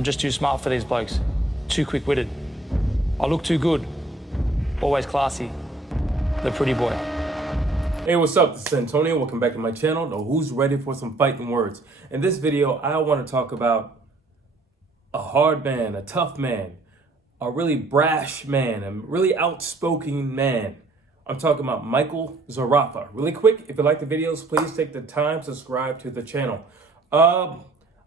I'm just too smart for these blokes. Too quick-witted. I look too good. Always classy. The pretty boy. Hey, what's up? This is Antonio. Welcome back to my channel. Now, who's ready for some fighting words? In this video, I want to talk about a hard man, a tough man, a really brash man, a really outspoken man. I'm talking about Michael Zerafa. Really quick, if you like the videos, please take the time to subscribe to the channel.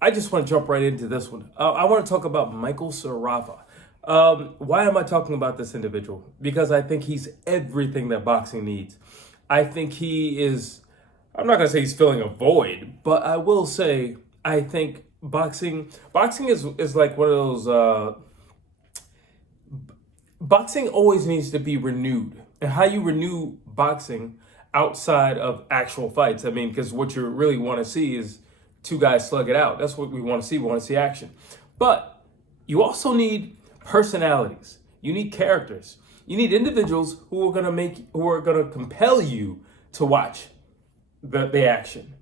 I just want to jump right into this one. I want to talk about Michael Zerafa. Why am I talking about this individual? Because I think he's everything that boxing needs. I think he is, I'm not going to say he's filling a void, but I will say, I think boxing is like one of those, boxing always needs to be renewed. And how you renew boxing outside of actual fights, I mean, because what you really want to see is two guys slug it out. That's what we want to see. We want to see action. But you also need personalities. You need characters. You need individuals who are going to compel you to watch the action.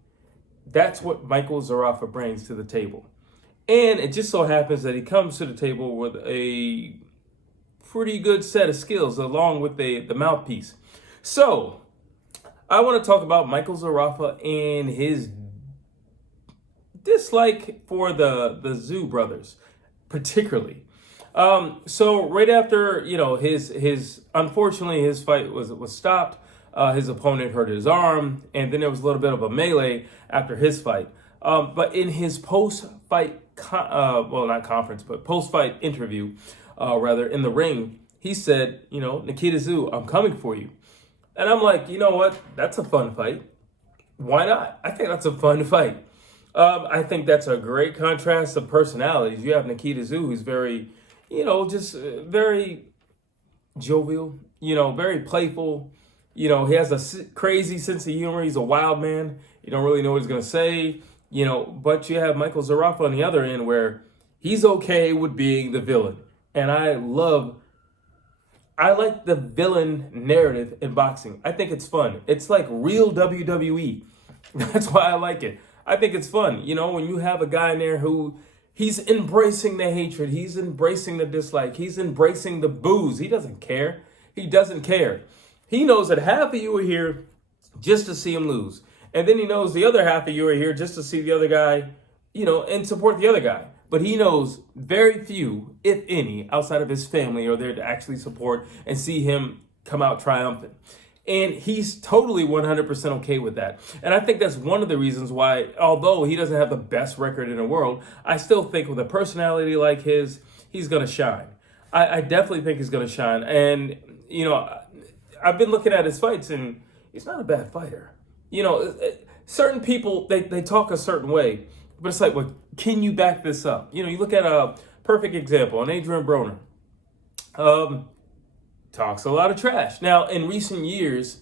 That's what Michael Zerafa brings to the table. And it just so happens that he comes to the table with a pretty good set of skills along with the mouthpiece. So I want to talk about Michael Zerafa and his dislike for the Tszyu brothers, particularly. So right after, unfortunately his fight was stopped. His opponent hurt his arm, and then there was a little bit of a melee after his fight. But in his post-fight, post-fight interview, in the ring, he said, Nikita Tszyu, I'm coming for you. And I'm like, you know what? That's a fun fight. Why not? I think that's a fun fight. I think that's a great contrast of personalities. You have Nikita Tszyu, who's very, very jovial, very playful. He has a crazy sense of humor. He's a wild man. You don't really know what he's going to say, but you have Michael Zerafa on the other end where he's okay with being the villain. And I like the villain narrative in boxing. I think it's fun. It's like real WWE. That's why I like it. I think it's fun. When you have a guy in there who he's embracing the hatred, he's embracing the dislike, he's embracing the boos. He doesn't care. He doesn't care. He knows that half of you are here just to see him lose. And then he knows the other half of you are here just to see the other guy, and support the other guy. But he knows very few, if any, outside of his family are there to actually support and see him come out triumphant. And he's totally 100% okay with that. And I think that's one of the reasons why, although he doesn't have the best record in the world, I still think with a personality like his, he's going to shine. I definitely think he's going to shine. And, I've been looking at his fights, and he's not a bad fighter. Certain people, they talk a certain way, but it's like, well, can you back this up? You look at a perfect example, an Adrian Broner. Talks a lot of trash. Now, in recent years,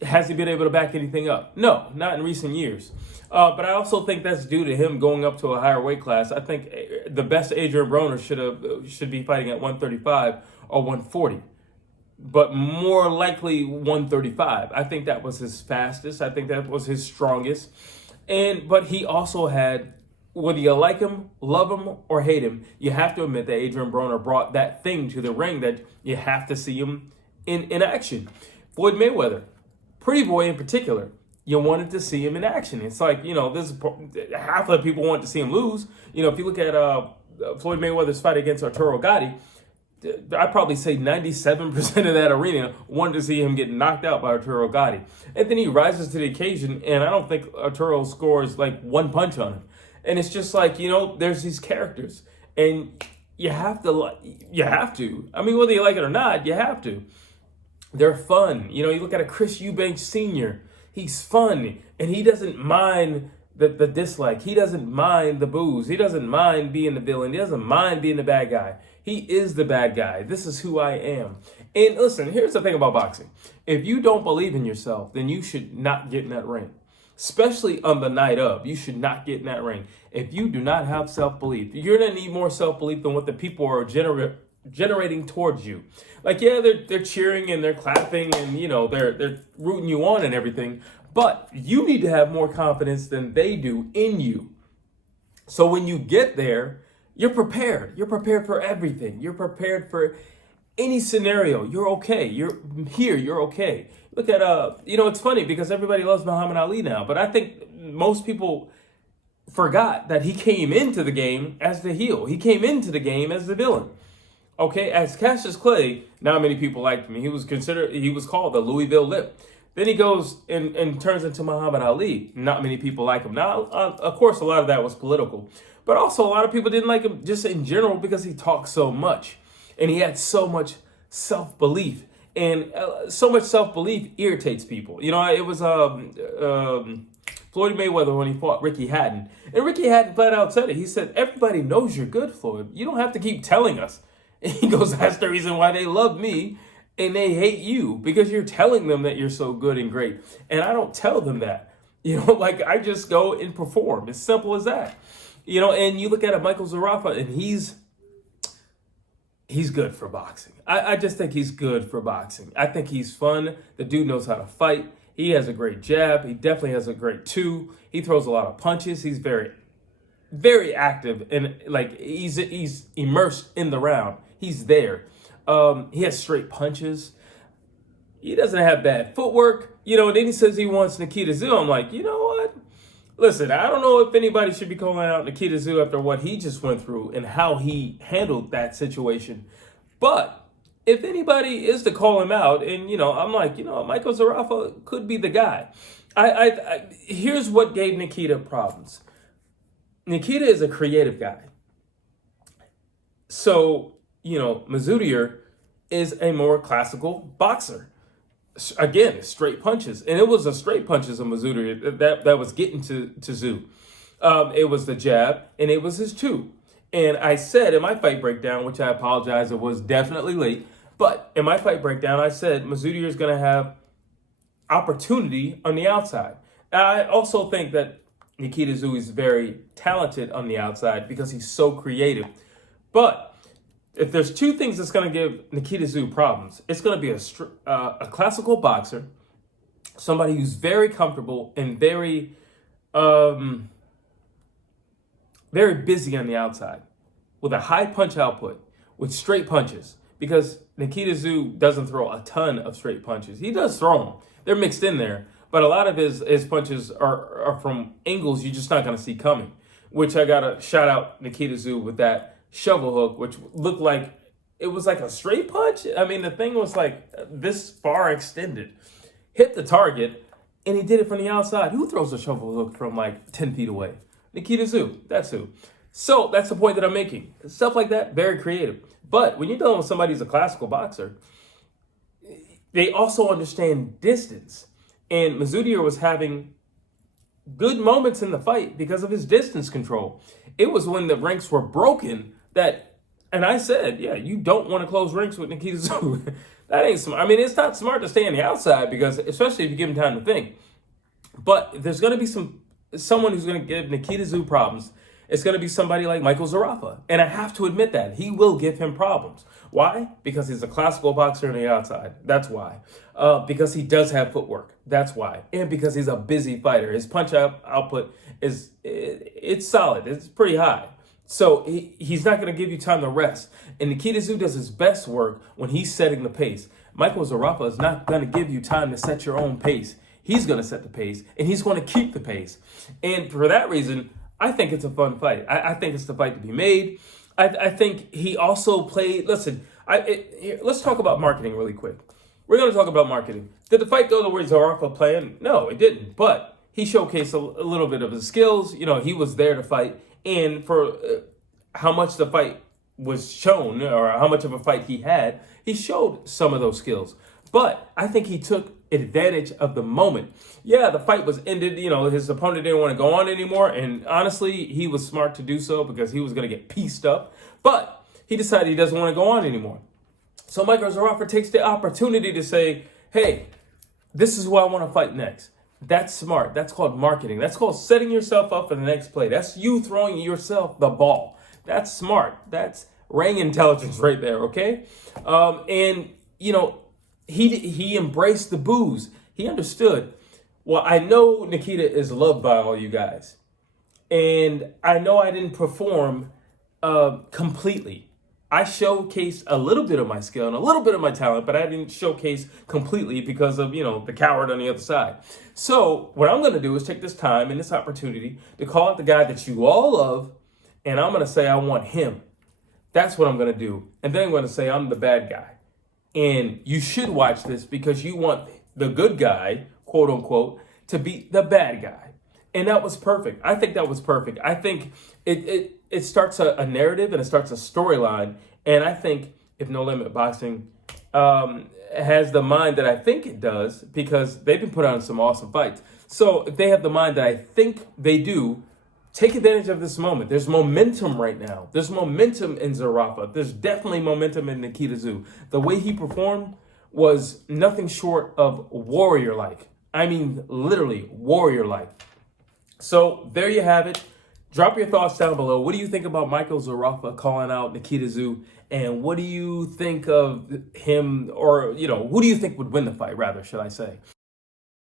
has he been able to back anything up? No, not in recent years. But I also think that's due to him going up to a higher weight class. I think the best Adrian Broner should be fighting at 135 or 140. But more likely 135. I think that was his fastest. I think that was his strongest. But he also had, whether you like him, love him, or hate him, you have to admit that Adrian Broner brought that thing to the ring that you have to see him in action. Floyd Mayweather, pretty boy in particular, you wanted to see him in action. It's like, this is half of the people want to see him lose. If you look at Floyd Mayweather's fight against Arturo Gatti, I'd probably say 97% of that arena wanted to see him get knocked out by Arturo Gatti. And then he rises to the occasion, and I don't think Arturo scores like one punch on him. And it's just like, there's these characters, and you have to. I mean, whether you like it or not, you have to. They're fun. You look at a Chris Eubanks Sr., he's fun, and he doesn't mind the dislike. He doesn't mind the boos. He doesn't mind being the villain. He doesn't mind being the bad guy. He is the bad guy. This is who I am. And listen, here's the thing about boxing. If you don't believe in yourself, then you should not get in that ring. Especially on the night of, you should not get in that ring. If you do not have self-belief, you're going to need more self-belief than what the people are generating towards you. Like, yeah, they're cheering and they're clapping and, they're rooting you on and everything. But you need to have more confidence than they do in you. So when you get there, you're prepared. You're prepared for everything. You're prepared for any scenario. You're okay. You're here. You're okay. Look at it's funny because everybody loves Muhammad Ali now, but I think most people forgot that he came into the game as the heel. He came into the game as the villain. Okay, as Cassius Clay, not many people liked him. He was called the Louisville Lip. Then he goes and turns into Muhammad Ali. Not many people like him. Now, of course, a lot of that was political. But also, a lot of people didn't like him just in general because he talked so much. And he had so much self-belief. And so much self-belief irritates people. You know, it was Floyd Mayweather when he fought Ricky Hatton. And Ricky Hatton flat out said it. He said, everybody knows you're good, Floyd. You don't have to keep telling us. And he goes, that's the reason why they love me and they hate you, because you're telling them that you're so good and great. And I don't tell them that. You know, like I just go and perform. It's simple as that. You know, and you look at a Michael Zerafa and he's good for boxing. I just think he's good for boxing. I think he's fun. The dude knows how to fight. He has a great jab. He definitely has a great two. He throws a lot of punches. He's very, very active and like he's immersed in the round. He's there. He has straight punches. He doesn't have bad footwork. You know, and then he says he wants Nikita Tszyu. I'm like, you know what? Listen, I don't know if anybody should be calling out Nikita Tszyu after what he just went through and how he handled that situation. But if anybody is to call him out, and, you know, I'm like, you know, Michael Zerafa could be the guy. Here's what gave Nikita problems. Nikita is a creative guy. So, you know, Mazzudier is a more classical boxer. Again, straight punches. And it was a straight punches of Mazzudier that was getting to Tszyu. It was the jab, and it was his two. And I said in my fight breakdown, which I apologize, it was definitely late, but in my fight breakdown, I said Mazzudier is going to have opportunity on the outside. I also think that Nikita Tszyu is very talented on the outside because he's so creative. But if there's two things that's going to give Nikita Tszyu problems, it's going to be a classical boxer, somebody who's very comfortable and very busy on the outside, with a high punch output, with straight punches. Because Nikita Tszyu doesn't throw a ton of straight punches. He does throw them. They're mixed in there. But a lot of his punches are from angles you're just not going to see coming. Which I got to shout out Nikita Tszyu with that shovel hook, which looked like it was like a straight punch. I mean, the thing was like this far extended. Hit the target, and he did it from the outside. Who throws a shovel hook from like 10 feet away? Nikita Tszyu. That's who. So that's the point that I'm making. Stuff like that, very creative. But when you're dealing with somebody who's a classical boxer, they also understand distance. And Mazzudier was having good moments in the fight because of his distance control. It was when the ranks were broken that, and I said, yeah, you don't want to close ranks with Nikita Tszyu. That ain't smart. I mean, it's not smart to stay on the outside because, especially if you give him time to think. But there's going to be someone who's going to give Nikita Tszyu problems. It's going to be somebody like Michael Zerafa. And I have to admit that. He will give him problems. Why? Because he's a classical boxer on the outside. That's why. Because he does have footwork. That's why. And because he's a busy fighter. His punch output it's solid. It's pretty high. So he's not going to give you time to rest. And Nikita Tszyu does his best work when he's setting the pace. Michael Zerafa is not going to give you time to set your own pace. He's going to set the pace, and he's going to keep the pace. And for that reason, I think it's a fun fight. I think it's the fight to be made. I think he also played. Listen, let's talk about marketing really quick. We're going to talk about marketing. Did the fight go the way Zerafa planned? No, it didn't. But he showcased a little bit of his skills. You know, he was there to fight. And for how much the fight was shown, or how much of a fight he had, he showed some of those skills. But I think he took advantage of the moment. Yeah, the fight was ended. You know, his opponent didn't want to go on anymore. And honestly, he was smart to do so because he was going to get pieced up. But he decided he doesn't want to go on anymore. So Michael Zerafa takes the opportunity to say, hey, this is who I want to fight next. That's smart. That's called marketing. That's called setting yourself up for the next play. That's you throwing yourself the ball. That's smart. That's ring intelligence right there, okay? And, you know, he embraced the boos. He understood. Well, I know Nikita is loved by all you guys. And I know I didn't perform completely. I showcased a little bit of my skill and a little bit of my talent, but I didn't showcase completely because of, the coward on the other side. So what I'm going to do is take this time and this opportunity to call out the guy that you all love, and I'm going to say I want him. That's what I'm going to do. And then I'm going to say I'm the bad guy. And you should watch this because you want the good guy, quote unquote, to beat the bad guy. And that was perfect. I think that was perfect. I think it starts a narrative and it starts a storyline. And I think if No Limit Boxing has the mind that I think it does, because they've been put on some awesome fights. So if they have the mind that I think they do, take advantage of this moment. There's momentum right now. There's momentum in Zerafa. There's definitely momentum in Nikita Tszyu. The way he performed was nothing short of warrior-like. I mean, literally warrior-like. So there you have it. Drop your thoughts down below. What do you think about Michael Zerafa calling out Nikita Tszyu? And what do you think of him, or, who do you think would win the fight, rather, should I say?